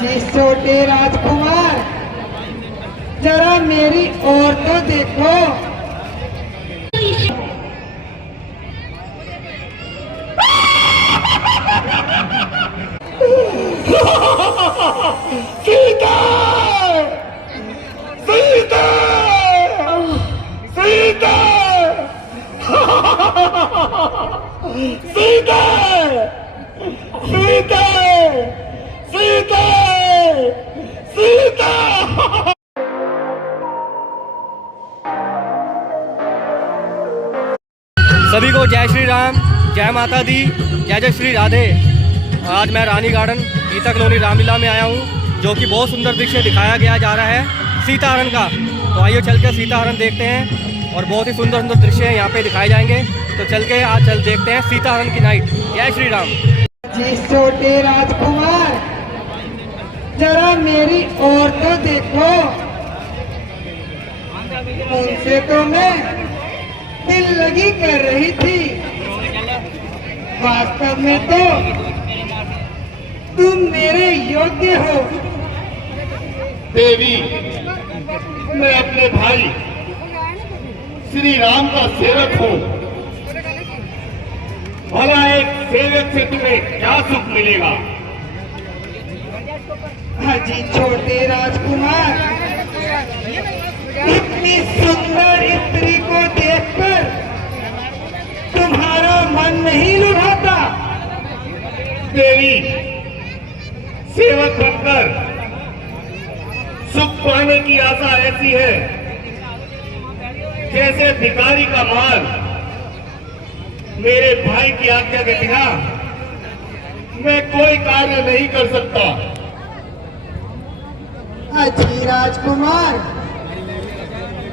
जी छोटे राजकुमार, जरा मेरी ओर तो देखो। सीता! सीता! सीता! सीता! सीता! सीता! सीता! सभी को जय श्री राम, जय माता दी, जय जय श्री राधे। आज मैं रानी गार्डन गीता कॉलोनी रामलीला में आया हूँ, जो कि बहुत सुंदर दृश्य दिखाया गया जा रहा है सीता हरण का। तो आइए चल के सीता हरण देखते हैं और बहुत ही सुंदर सुंदर दृश्य यहाँ पे दिखाए जाएंगे। तो चल के आज देखते हैं सीता हरण की नाइट। जय श्री राम। जी छोटे राजकुमार, जरा मेरी ओर तो देखो। उनसे तो मैं दिल लगी कर रही थी, वास्तव में तो तुम मेरे योग्य हो। देवी, मैं अपने भाई श्री राम का सेवक हूँ। भला एक सेवक से तुम्हें क्या सुख मिलेगा? हाजी छोटे राजकुमार, इतनी सुंदर स्त्री को देखकर तुम्हारा मन नहीं लुभाता? देवी, सेवक बनकर सुख पाने की आशा ऐसी है जैसे भिखारी का माल मेरे भाई की आज्ञा के बिना मैं कोई कार्य नहीं कर सकता। हाजी राजकुमार,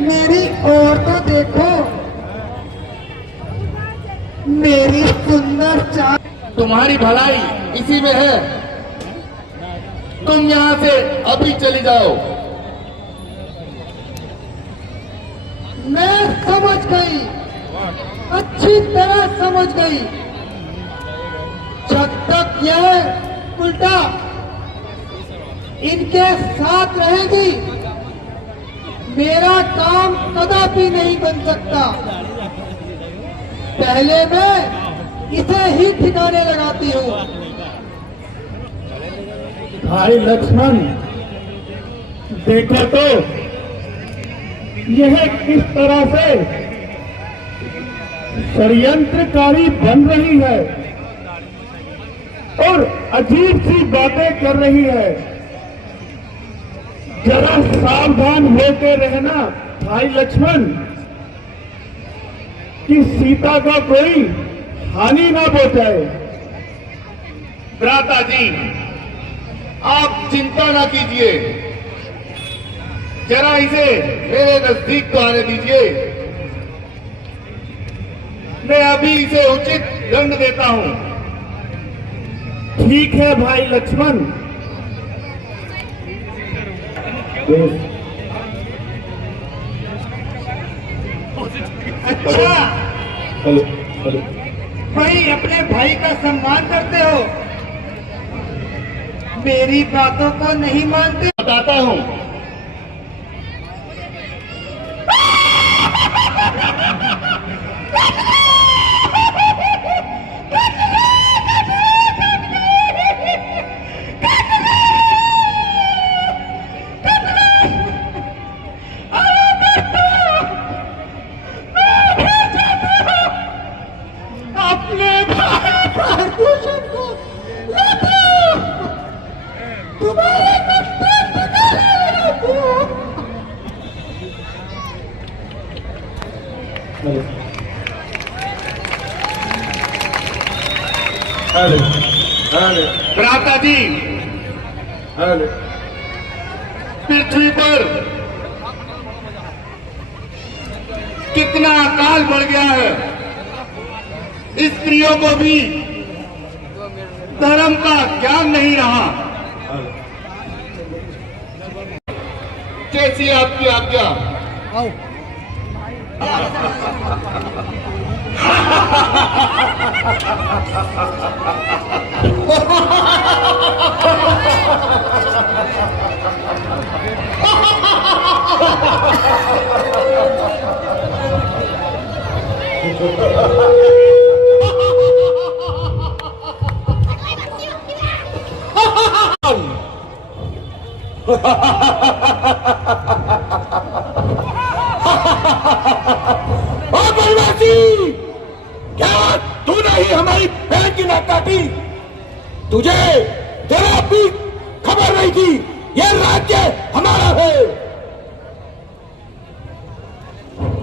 मेरी ओर तो देखो। मेरी सुंदर चाल, तुम्हारी भलाई इसी में है। तुम यहाँ से अभी चली जाओ। मैं समझ गई, अच्छी तरह समझ गई। जब तक यह उल्टा इनके साथ रहेगी, मेरा काम कदापि नहीं बन सकता। पहले मैं इसे ही ठिकाने लगाती हूँ। भाई लक्ष्मण, देखो तो यह किस तरह से षड्यंत्रकारी बन रही है और अजीब सी बातें कर रही है। जरा सावधान होकर रहना भाई लक्ष्मण, कि सीता का कोई हानि ना पहुंचाए। भ्राता जी, आप चिंता ना कीजिए, जरा इसे मेरे नजदीक तो आने दीजिए। मैं अभी इसे उचित दंड देता हूं। ठीक है भाई लक्ष्मण। अच्छा, हेलो हेलो। भाई अपने भाई का सम्मान करते हो, मेरी बातों को नहीं मानते। बताता हूं। अपने भाई प्रदूषण को तुम्हारे भ्राता जी, पृथ्वी पर कितना अकाल बढ़ गया है। स्त्रियों को भी धर्म का ज्ञान नहीं रहा। कैसी आपकी आज्ञा? ओ बनवासी, क्या तूने ही हमारी बहन की नाक काटी? तुझे तेरा भी खबर नहीं थी ये राज्य हमारा है?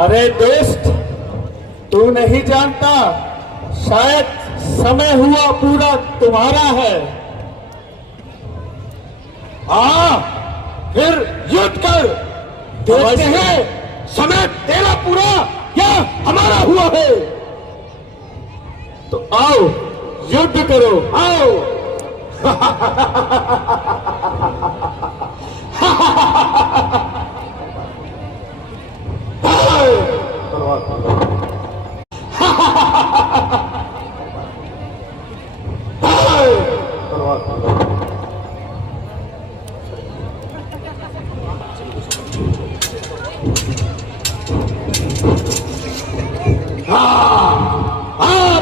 अरे दोस्त, तू नहीं जानता, शायद समय हुआ पूरा तुम्हारा है। फिर युद्ध कर, देखते हैं समय तेरा पूरा या हमारा हुआ है। तो आओ युद्ध करो, आओ।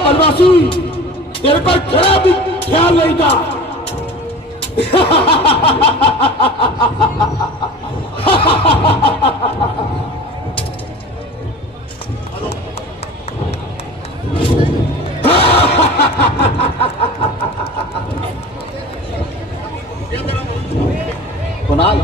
बनवासी, तेरे पर जरा भी ख्याल नहीं था। कुणाल,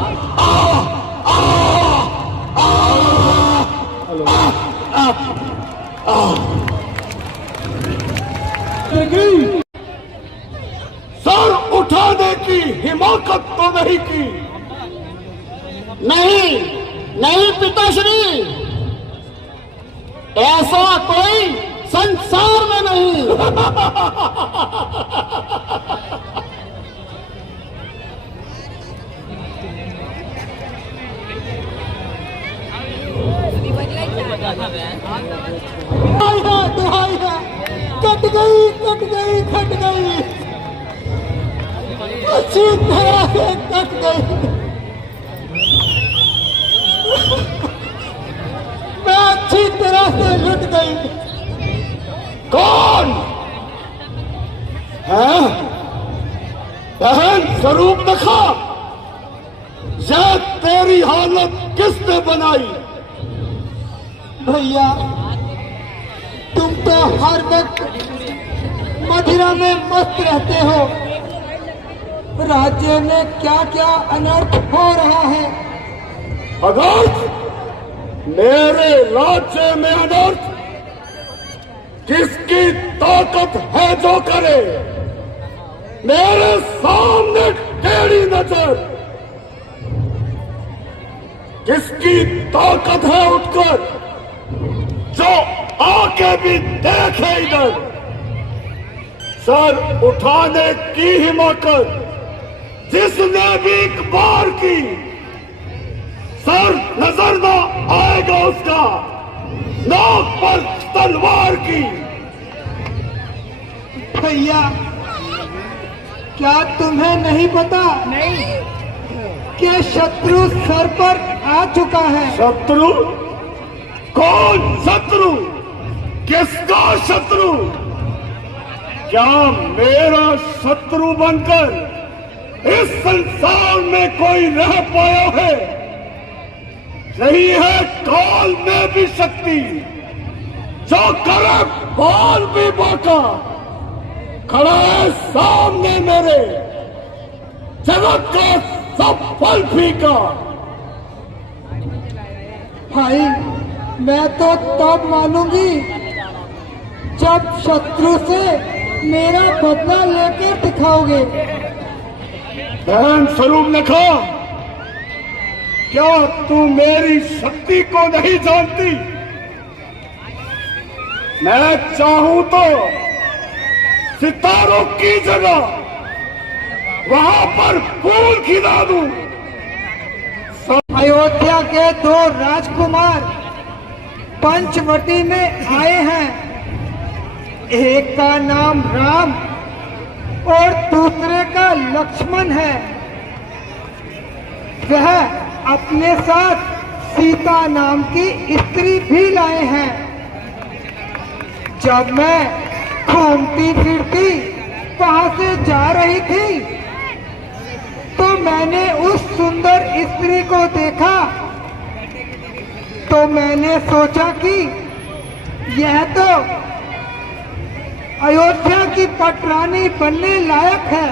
सर उठाने की हिमाकत तो नहीं की। नहीं नहीं पिताश्री, ऐसा कोई संसार में नहीं। दुहाई है, कट गई कट गई कट गई, अच्छी तरह से कट गई। मैं अच्छी तरह से लुट गई। कौन है? बहन स्वरूप दिखा, यह तेरी हालत किसने बनाई? भैया, तुम तो हर वक्त मदिरा में मस्त रहते हो। राज्य में क्या क्या अनर्थ हो रहा है। अनर्थ? मेरे राज्य में अनर्थ? किसकी ताकत है जो करे? मेरे सामने टेढ़ी नजर। किसकी ताकत है उठकर जो आके भी देखे इधर? सर उठाने की हिम्मत जिसने भी एक बार की, सर नजर ना आएगा उसका, नाक पर तलवार की। भैया, क्या तुम्हें नहीं पता? नहीं। क्या शत्रु सर पर आ चुका है? शत्रु? कौन शत्रु? किसका शत्रु? क्या मेरा शत्रु बनकर इस संसार में कोई रह पाया है? नहीं है काल में भी शक्ति, जो करे बाल भी बाका, खड़ा है सामने मेरे, जगत का सब फल फीका। भाई, मैं तो तब मानूंगी जब शत्रु से मेरा बदला लेकर दिखाओगे। बहन स्वरूप लिखा, क्या तू मेरी शक्ति को नहीं जानती? मैं चाहूं तो सितारों की जगह वहां पर फूल खिला दूं। अयोध्या के दो राजकुमार पंचवटी में आए हैं। एक का नाम राम और दूसरे का लक्ष्मण है। वह अपने साथ सीता नाम की स्त्री भी लाए हैं। जब मैं घूमती फिरती वहां से जा रही थी तो मैंने उस सुंदर स्त्री को देखा तो मैंने सोचा कि यह तो अयोध्या की पटरानी बनने लायक है।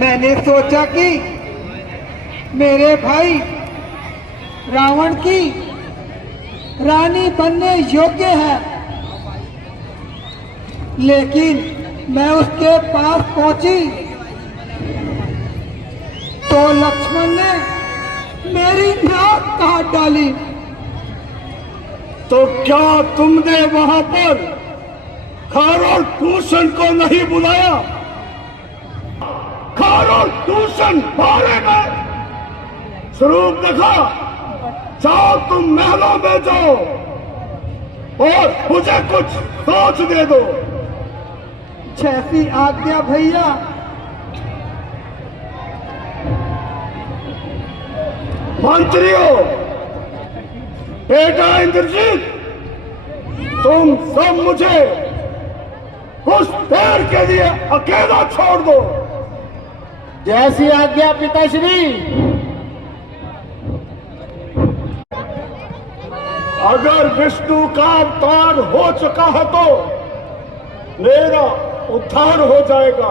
मैंने सोचा कि मेरे भाई रावण की रानी बनने योग्य है, लेकिन मैं उसके पास पहुंची तो लक्ष्मण ने मेरी नाक काट डाली। तो क्या तुमने वहां पर खर और दूषण को नहीं बुलाया? खर और दूषण मारे गए, स्वरूप दिखा, जाओ तुम महलों में जाओ और मुझे कुछ सोच दे दो। जैसी आज्ञा भैया। मंत्रियों, बेटा इंद्रजीत, तुम सब मुझे कुछ देर के लिए अकेला छोड़ दो। जैसी आज्ञा पिताश्री। अगर विष्णु का अवतार हो चुका है तो मेरा उद्धार हो जाएगा।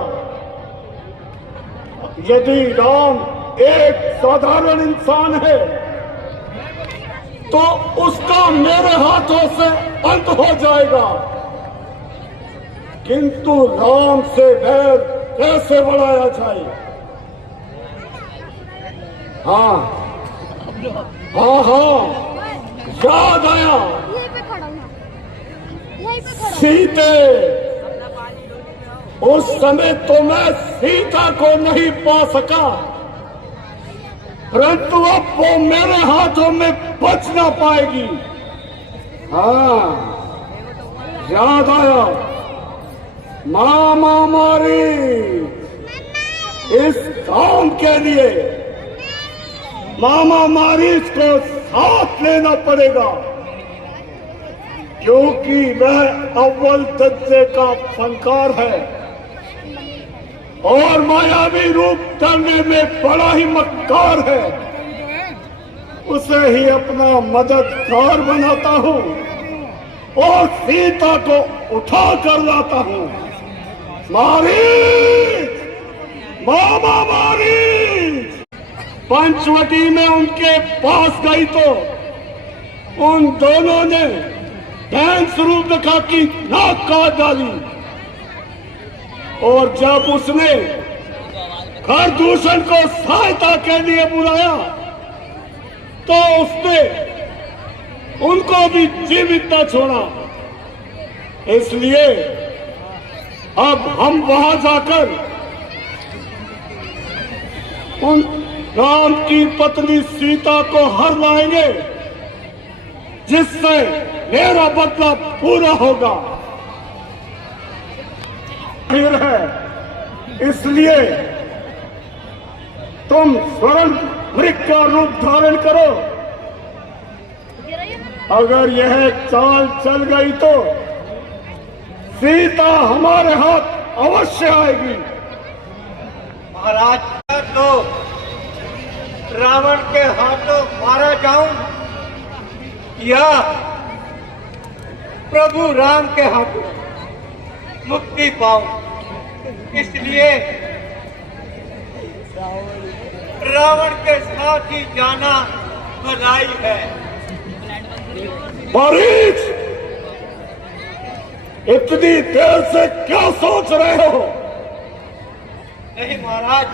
यदि राम एक साधारण इंसान है तो उसका मेरे हाथों से अंत हो जाएगा, किंतु राम से वैर कैसे बढ़ाया जाए? हाँ हाँ हाँ, याद आया। यहीं पे खड़ा हूँ, यहीं पे खड़ा हूँ। सीते, उस समय तो मैं सीता को नहीं पा सका, परंतु अब वो मेरे हाथों में बच ना पाएगी। हाँ, याद आया, मामा मारी इस काम के लिए मामा मारीच को साथ लेना पड़ेगा, क्योंकि वह अव्वल दर्जे का फनकार है और मायावी रूप करने में बड़ा ही मक्कार है। उसे ही अपना मददगार बनाता हूँ और सीता को उठा कर लाता हूँ। मारीच, मामा मारीच पंचवटी में उनके पास गई तो उन दोनों ने बहन स्वरूप दिखा की नाक काट डाली, और जब उसने खरदूषण को सहायता के लिए बुलाया तो उसने उनको भी जीवित न छोड़ा। इसलिए अब हम वहां जाकर उन राम की पत्नी सीता को हर लाएंगे, जिससे मेरा बदला पूरा होगा। फिर है, इसलिए तुम स्वर्ण मृग का रूप धारण करो। अगर यह चाल चल गई तो सीता हमारे हाथ अवश्य आएगी। महाराज, तो रावण के हाथों मारा जाऊं या प्रभु राम के हाथों मुक्ति पाऊं, इसलिए रावण के साथ ही जाना भलाई है। मारीच, इतनी देर से क्या सोच रहे हो? नहीं महाराज,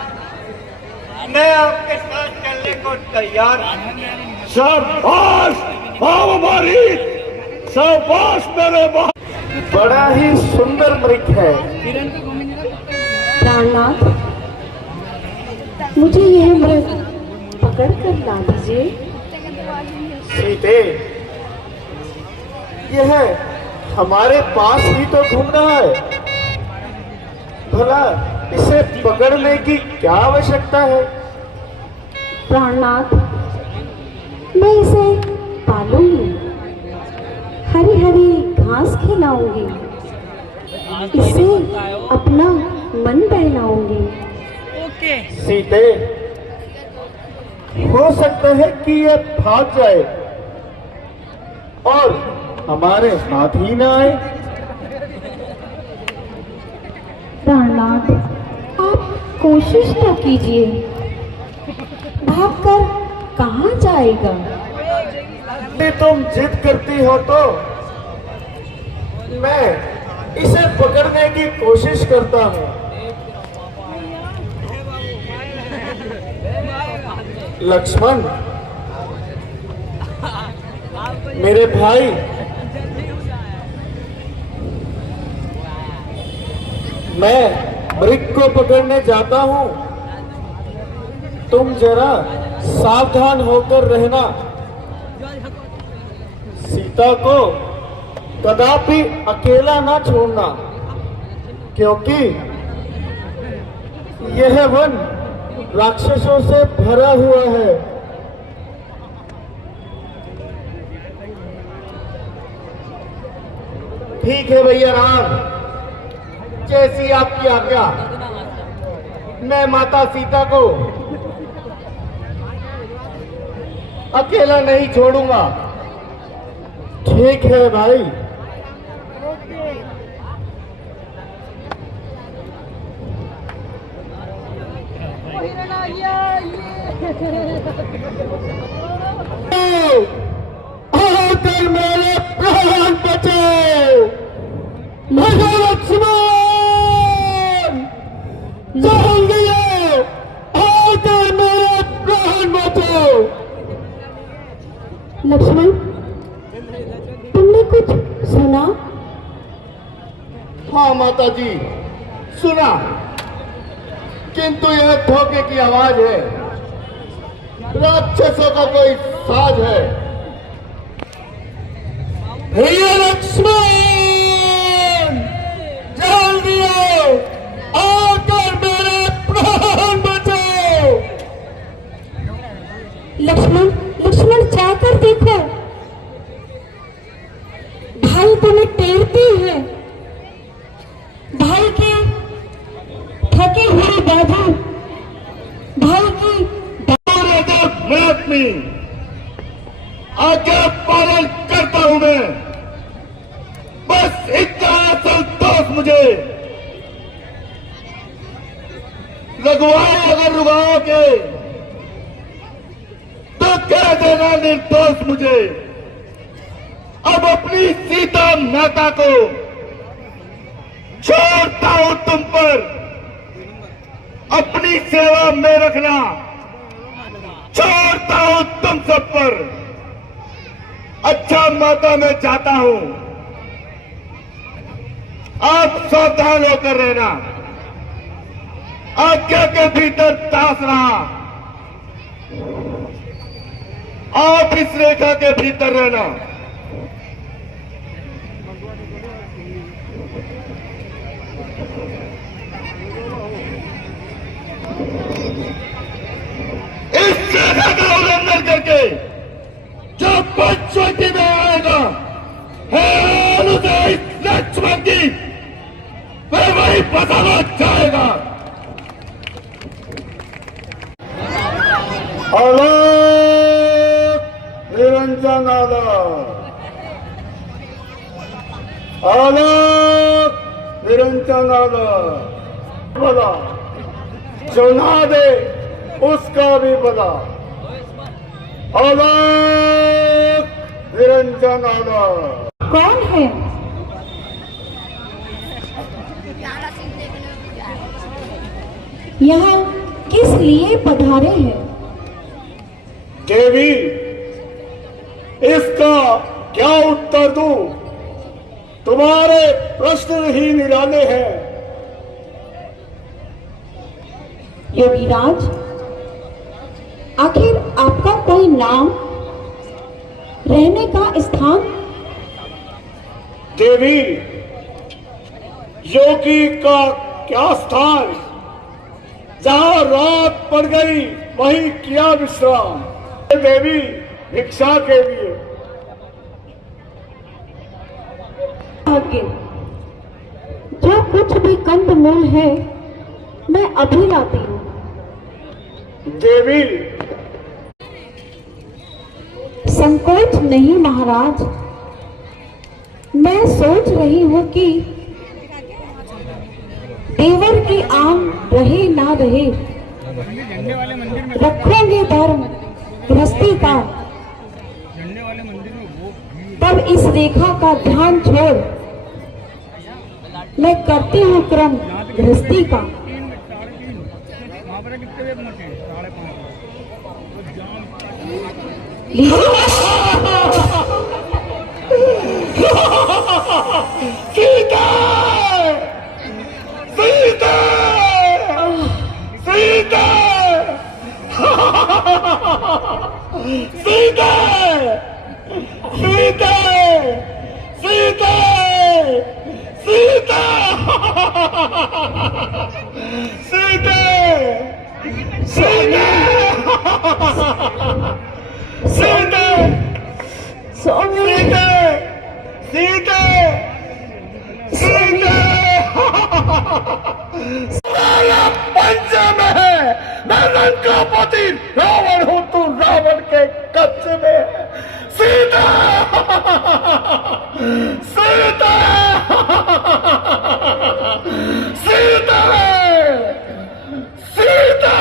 मैं आपके साथ चलने को तैयार हूं। शाबाश बाबा मारीच, शाबाश मेरे बाप। बड़ा ही सुंदर मृग है। प्राणनाथ, मुझे यह मृग पकड़ कर ला दीजिए। सीते, यह हमारे पास ही तो घूम रहा है, भला इसे पकड़ने की क्या आवश्यकता है? प्राणनाथ, मैं इसे पालूंगी, हरी हरी घास खिलाऊंगी, इसे अपना मन बहलाऊंगी। सीते, हो सकता है कि ये भाग जाए और हमारे हाथ ही ना आए। प्राणनाथ, आप कोशिश तो कीजिए, भागकर कहाँ जाएगा? यदि तुम जिद करती हो तो मैं इसे पकड़ने की कोशिश करता हूँ। लक्ष्मण, मेरे भाई, मैं मृग को पकड़ने जाता हूँ, तुम जरा सावधान होकर रहना। सीता को कदापि अकेला ना छोड़ना, क्योंकि यह वन राक्षसों से भरा हुआ है। ठीक है भैया राम, जैसी आपकी आज्ञा। मैं माता सीता को अकेला नहीं छोड़ूंगा। ठीक है भाई। आकर मेरे प्राण बचाओ, लक्ष्मण, जल्दी आओ, आकर मेरे प्राण बचाओ। लक्ष्मण, तुमने कुछ सुना? हाँ माता जी, सुना, किंतु यह धोखे की आवाज है, राक्षसों का कोई साज है। भैया लक्ष्मण, जल्दी आओ, आकर मेरे प्राण बचाओ। लक्ष्मण, लक्ष्मण, जाकर देखो, भाई तुम्हें टेरती है। भाई के थके हुए बाजू, भाई की आज्ञा पालन करता हूं मैं, बस इतना संतोष मुझे। रघुवाई अगर रुकाओगे तो कह देना निर्दोष मुझे। अब अपनी सीता माता को छोड़ता हूं तुम पर, अपनी सेवा में रखना छोड़ता हूं तुम सब पर। अच्छा माता, मैं जाता हूं, आप सावधान होकर रहना। आज्ञा के भीतर दास रहा, आप इस रेखा के भीतर रहना। इस रेखा का उल्लंघन करके जो पंचवटी में आएगा है अनुदय लक्ष्मण की, वह वही बसावा जाएगा। आलोक निरंजन आलोक, आलोक निरंजन आलोक। भला चुना दे उसका भी भला। आलोक निरंजन आलोक। कौन है? यहाँ किस लिए पधारे हैं? देवी, इसका क्या उत्तर दूं? तुम्हारे प्रश्न ही निराले हैं। योगीराज, आखिर आपका कोई नाम, रहने का स्थान? देवी, योगी का क्या स्थान? जहां रात पड़ गई वहीं किया विश्राम। देवी, भिक्षा के लिए। आगे जो कुछ भी कंद मूल है मैं अभी लाती हूँ। देवी, संकोच नहीं महाराज, मैं सोच रही हूँ कि देवर की आम रहे ना रहे, रखोगे धर्म गृहस्थी का, तब इस रेखा का ध्यान छोड़ मैं करती हूँ क्रम गृहस्थी का। सीता, सीता, सीता, सीता, सीता, सीता, सीता, सीता, सीता, सीता, स्वामी, सीता, सीता, मेरा पंचम है, मैं लंकापति रावण हूँ, तू रावण के कब्जे में है। सीता, सीता, सीता, सीता,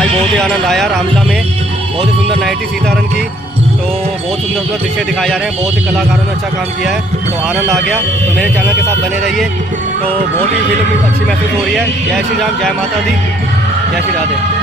आज बहुत ही आनंद आया रामलीला में, बहुत ही सुंदर नाइट थी सीतारन की, तो बहुत सुंदर सुंदर दृश्य दिखाए जा रहे हैं, बहुत ही कलाकारों ने अच्छा काम किया है, तो आनंद आ गया। तो मेरे चैनल के साथ बने रहिए, तो बहुत ही फिल्म अच्छी महसूस हो रही है। जय श्री राम, जय माता दी, जय श्री राधे।